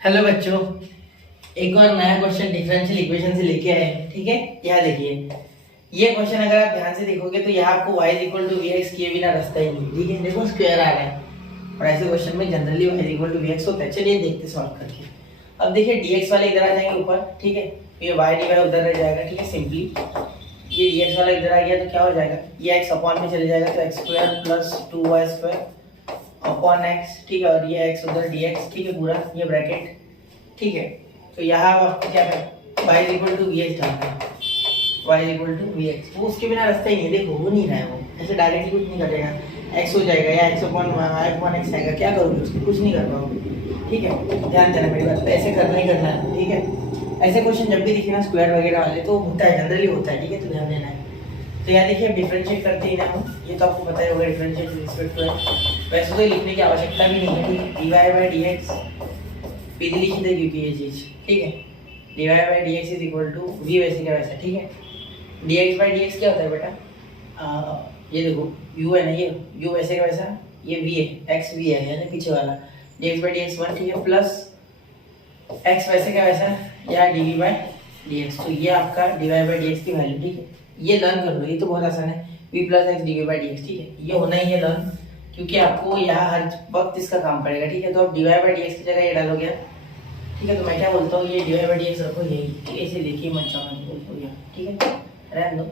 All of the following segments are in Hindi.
हेलो बच्चों, एक और नया क्वेश्चन डिफरेंशियल इक्वेशन से लेके आए। ठीक है, यहाँ देखिए, ये क्वेश्चन अगर आप ध्यान से देखोगे तो यहाँ आपको y equal to v x किए बिना रास्ता ही नहीं। ठीक है, देखो स्क्वायर आ रहा है और ऐसे क्वेश्चन में generally y equal to v x होता है। चलिए देखते सॉल्व करके। अब देखिए dx वाले इधर आ जाएंगे ऊपर। ठीक है, ये y dy उधर रह जाएगा। ठीक है, सिंपली ये dx वाला इधर आ गया तो क्या हो जाएगा, ये x अपॉन में चले जाएगा तो x square plus 2y square upon x। ठीक है, और ये x उधर dx। ठीक है, पूरा ये ब्रैकेट। ठीक है, तो यहाँ आपको क्या है, y equal to v x डालना है। y equal to v x, वो उसके बिना रास्ता ही नहीं, देखो हो नहीं रहा है, वो ऐसे डायरेक्टली कुछ नहीं करेगा। x हो जाएगा या x upon y upon x आएगा, क्या करोगे उसको, कुछ नहीं कर पाओगे। ठीक है, ध्यान देना मेरी बात पे, ऐसे करना ही करना है। ठीक है, ऐसे क्वेश्चन जब भी दिखे ना स्क्वायर वगैरह वाले तो होता है, जनरली होता है। ठीक है, तो ध्यान देना है। तो यहाँ देखिए डिफरेंशिएट करते ही ना हम, ये तो आपको पता ही होगा डिफरेंशिएट रिस्पेक्ट टू है, वैसे तो लिखने की आवश्यकता भी नहीं है। ठीक है, D Y by D X सीधी लिखी थी क्योंकि ये चीज। ठीक है, D Y by D x is equal to V वैसे का वैसा। ठीक है, D x by D X क्या होता है बेटा, ये देखो u है ना, ये u वैसे का वैसा, ये v है, x v है यानी पीछे वाला, d x by D x 1। ठीक है, प्लस x वैसे का वैसा या d v by D x. तो ये आपका d Y by D x की वैल्यू। ठीक है, ये लर्न कर लो, ये तो बहुत आसान है, v plus x d v by D x. ठीक है, ये होना ही है लर्न, क्योंकि आपको यहाँ हर वक्त इसका काम पड़ेगा। ठीक है, तो आप d Y by D x की जगह ये डालोगे। ठीक है, तो मैं क्या बोलता हूँ, ये d Y by D x रखो यही, ऐसे लिखिए मत जाओ, मैं बोलता हूँ यहाँ। ठीक है, रहने दो,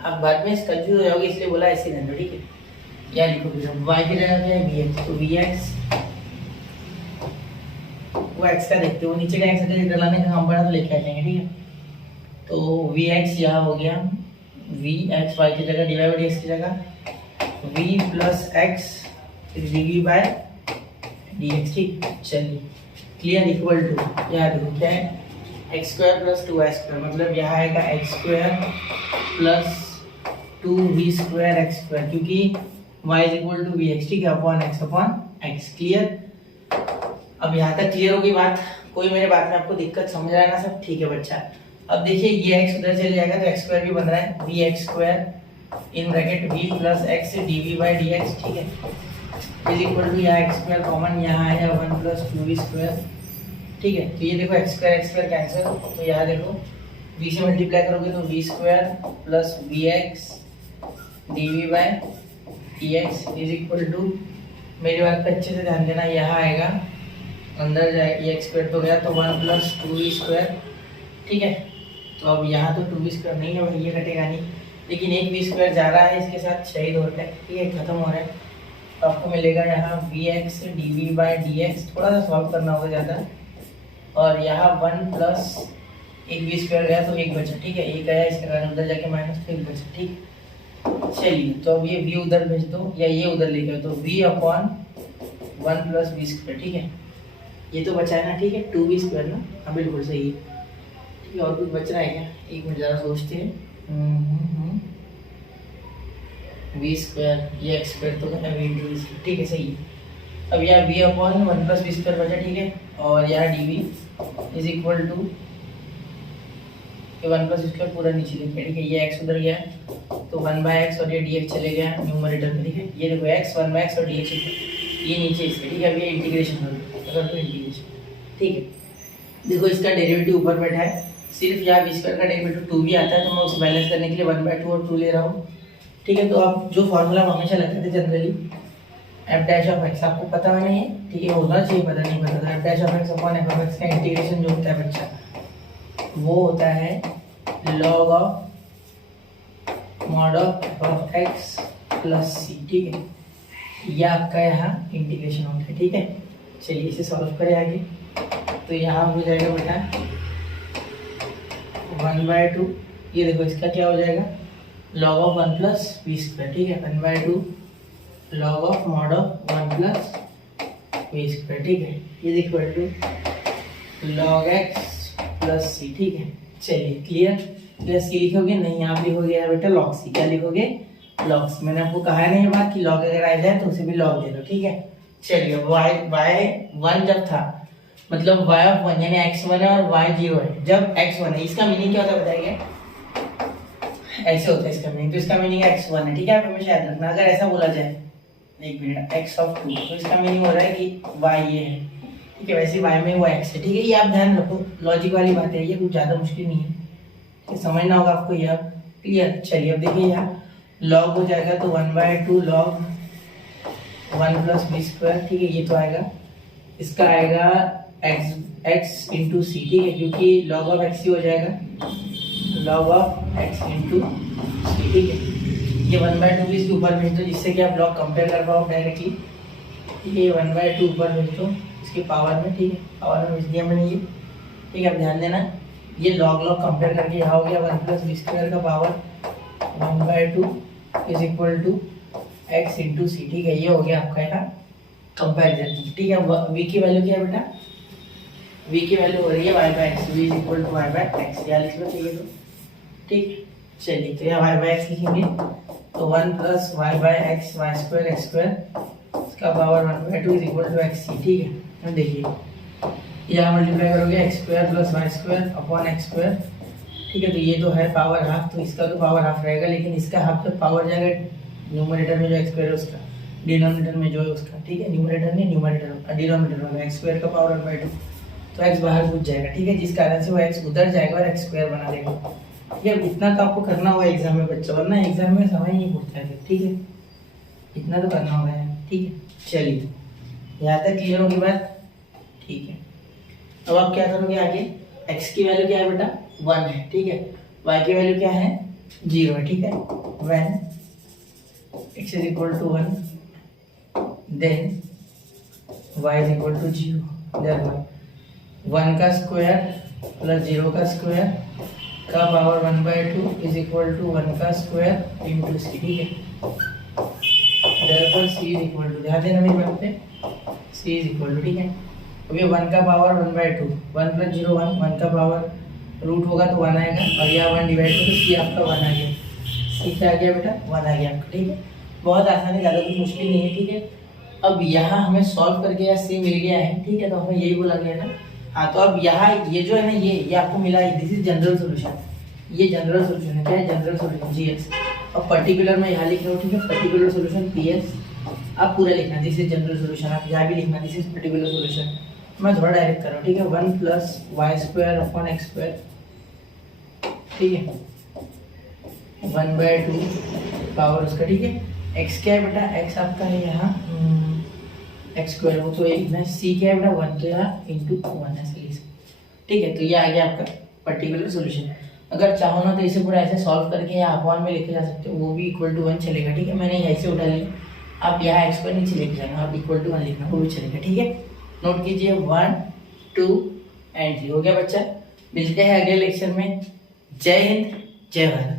आप बाद में कंफ्यूज हो जाओगे, इसलिए बोला ऐसे रहने दो। ठीक है, यहाँ लिखो फिर वाई की जगह क्या है, वी एक्स, तो वी एक्स वो एक्स का देखते हो, नीचे का एक्स का इधर लाने का काम पड़ा तो लेके आ जाएंगे। ठीक है, तो वी एक्स यहाँ हो गया, वी एक्स वाई की जगह d Y by D x की जगह v plus x d v by D x. ठीक, चलिए क्लियर, इक्वल टू यहाँ देखो क्या है, x square plus 2y square, मतलब यहाँ आएगा x square plus 2v square x square, क्योंकि y is equal to v x. ठीक है, अपॉन एक्स। क्लियर, अब यहाँ तक क्लियर होगी बात, कोई मेरे बात में आपको दिक्कत समझ रहा है ना सब? ठीक है बच्चा, अब देखिए ये x उधर चले जाएगा तो एक्स स्क्वायर भी बन रहा है, v x square in bracket v plus x d v by D x. ठीक है, इज इक्वल टू यहाँ एक्स स्क्वायर कॉमन यहाँ आया 1 प्लस 2v स्क्वायर। ठीक है, तो ये देखो एक्स स्क्वायर कैंसिल, तो यहाँ देखो v से मल्टीप्लाई करोगे तो v square plus v x d v by D x is equal to, मेरी बात पे अच्छे से ध्यान देना, यहाँ आएगा अंदर जाएगा, एक्स स्क्वायर तो गया तो 1 प्लस 2v स्क्वायर। ठीक है, तो अब यहाँ तो 2v स्क्वायर नहीं है भाई, ये कटेगा नहीं, लेकिन एक v स्क्वायर जा रहा है इसके साथ, शहीद होता है। ठीक है, खत्म हो रहा है, तो आपको मिलेगा यहाँ v x d v by D x, थोड़ा सा सॉल्व करना होगा ज़्यादा, और यहाँ 1 प्लस एक वी स्क्वायर गया तो एक बचा। ठीक है, एक गया इसके कारण उधर जाके माइनस, तो एक बचा। ठीक, चलिए तो अब ये v उधर भेज दो या ये उधर ले गए तो v upon 1 plus we square. ठीक है, ये तो बचा है ना। ठीक है, 2v स्क्वायर ना, हाँ बिल्कुल सही है। ठीक है, और कुछ बच रहा है क्या, एक मिनट ज़रा सोचते हैं। वी स्क्वायर, ये एक्स स्क्वायर तो है वी इंटू वी स्क्वायर। ठीक है, सही है। अब यहाँ v upon 1 plus we square बचा। ठीक है, और यहाँ d v is equal to 1 plus square पूरा नीचे लिखा। ठीक है, ये x उधर गया तो 1 बाय एक्स और ये dx चले गया न्यूमरेटर में। ठीक है, ये देखो x 1 बाय एक्स और dx ये नीचे इसके। ठीक है, अब ये इंटीग्रेशन अगर तो इंटीग्रेशन। ठीक है, देखो इसका डेरिवेटिव ऊपर बैठा है, सिर्फ यहाँ वी स्क्वायर का डेरिवेटिव 2v आता है, तो मैं उसे बैलेंस करने के लिए 1/2 और 2 ले रहा हूँ। ठीक है, तो आप जो फॉर्मूला हमेशा लगाते थे generally, F dash of x, आपको पता है नहीं है? ठीक है, होना चाहिए, पता नहीं पता था, F dash of X upon F of X का इंटीग्रेशन जो होता है बच्चा, वो होता है log of mod of X plus C. ठीक है, यह आपका यहाँ इंटीग्रेशन होता है। ठीक है, चलिए इसे सॉल्व करें आगे, तो यहाँ हो जाएगा बेटा 1/2, ये देखो इसका क्या हो जाएगा, log of 1 plus we square. ठीक है, 1/2 log of mod of 1 plus we square. ठीक है, ये equal to log X plus C. ठीक है, चलिए क्लियर, प्लस सी लिखोगे नहीं, यहाँ लिखोगे यार बेटा log सी, क्या लिखोगे log सी। मैंने आपको कहा नहीं बात कि log अगर आ जाए तो उसे भी log दे दो। ठीक है, चलिए y 1 जब था, मतलब y ऑफ 1 यानी x 1 है और y 0 है, जब x 1 है, इसका मीनिंग क्या होता है बताइए, ऐसे होता है इसका मीनिंग, तो इसका मीनिंग x 1 है। ठीक है, आप हमेशा याद रखना, अगर ऐसा बोला जाए एक मिनट x ऑफ 2, तो इसका मीनिंग हो रहा है कि y ये है, ठीक है, वैसे y में वो x है, ठीक है। ये आप ध्यान रखो, लॉजिक वाली बात है, ये कुछ ज़्यादा मुश्किल नहीं है, ये समझना होगा आपको ये। अब क्लियर? चलिए अब देखिए यहाँ लॉग हो जाएगा तो 1/2 लॉग 1 + b², ठीक है, ये तो आएगा। इसका आएगा x इंटू सी, ठीक है, क्योंकि लॉग ऑफ x ही हो जाएगा, लॉग ऑफ x इंटू सी, ठीक है। ये 1/2 भी इसके ऊपर भेज दो, जिससे कि आप लॉग कंपेयर कर पाओ डायरेक्टली, ठीक है। ये 1/2 ऊपर भेज दो इसके पावर में, ठीक है, पावर में भेज दिया मैंने ये, ठीक है। अब ध्यान देना, ये लॉग कंपेयर करके यहाँ हो गया 1 + b² का पावर 1/2 = x इंटू सी, ठीक है। ये हो गया आपका यहाँ कंपेरिजन, ठीक है। v की वैल्यू क्या है बेटा? v की वैल्यू हो रही है y/x, v = y/x, या लिख लो, ठीक है। तो ठीक, चलिए तो यहाँ y/x लिखेंगे तो 1 + y/x y² x² इसका पावर 1/2 = x, ठीक है। अब देखिए यहाँ मल्टीप्लाई करोगे x² + y² / x², ठीक है। तो ये तो है पावर हाफ, तो इसका तो पावर हाफ रहेगा, लेकिन इसका हाफ जब पावर जाएगा न्यूमरेटर में जो x² है उसका, डिनोमिनेटर में जो है उसका, ठीक है। न्यूमरेटर नहीं, न्यूमरेटर डिनोमिनेटर में x² का पावर 1/2, तो x बाहर पूछ जाएगा, ठीक है, जिस कारण से वो x उधर जाएगा और x² बना देगा, ठीक है। इतना तो आपको करना होगा एग्जाम में बच्चों, वरना एग्जाम में समझ नहीं पूछता है, ठीक है। इतना तो करना होगा, ठीक है। चलिए यहाँ तक क्लियर होगी बात, ठीक है। अब आप क्या करोगे आगे, x की वैल्यू क्या है बेटा? 1 है, ठीक है। y की वैल्यू क्या है? 0 है, ठीक है। when x = 1 then y = 0, therefore 1 का स्क्वायर प्लस 0 का स्क्वायर का पावर 1/2 = 1 का स्क्वायर इंटू सी, ठीक है। therefore c = ध्यान देना मेरी बात पे, c = ठीक है। अब ये 1 का पावर 1/2, 1 + 0 1, 1 का पावर रूट होगा तो 1 आएगा, और यहाँ 1 डिवाइड करो तो c आपका 1 आ गया, c क्या आ गया बेटा? 1 आ गया आपका, ठीक है। बहुत आसान है, ज़्यादा कुछ मुश्किल नहीं है, ठीक है। अब यहाँ हमें सॉल्व करके यहाँ c मिल गया है, ठीक है, तो हमें यही बोला गया ना। हाँ, तो अब यहाँ ये जो है ना, ये आपको मिला है, दिस इज जनरल सोल्यूशन, ये जनरल सोल्यूशन है। क्या है? General solution, GS. और पर्टिकुलर में यहाँ लिख रहा हूँ, ठीक है, पर्टिकुलर सोल्यूशन पीएस, आप पूरा लिखना, दिस इज जनरल सोल्यूशन, आप यहाँ भी लिखना दिस इज पर्टिकुलर सोल्यूशन। मैं थोड़ा डायरेक्ट कर रहा हूँ, ठीक है। 1 + y² / x², ठीक है, 1/2 पावर उसका, ठीक है। x क्या है बेटा? x आपका है यहाँ x², वो तो एक ना, c क्या है बेटा? 1, तो यहाँ इंटू 1 ऐसे लिख सकते, ठीक है। तो ये आ गया आपका पर्टिकुलर सोल्यूशन। अगर चाहो ना तो इसे पूरा ऐसे सॉल्व करके यहाँ अपॉन में लेके जा सकते हो, वो भी = 1 चलेगा, ठीक है। मैंने ऐसे उठा लिया, आप यहाँ x² नीचे लेके जाना, आप = 1 लिखना, वो भी चलेगा, ठीक है। नोट कीजिए 1 2 एंड 3, हो गया बच्चा। मिलते हैं अगले लेक्चर में। जय हिंद, जय भारत।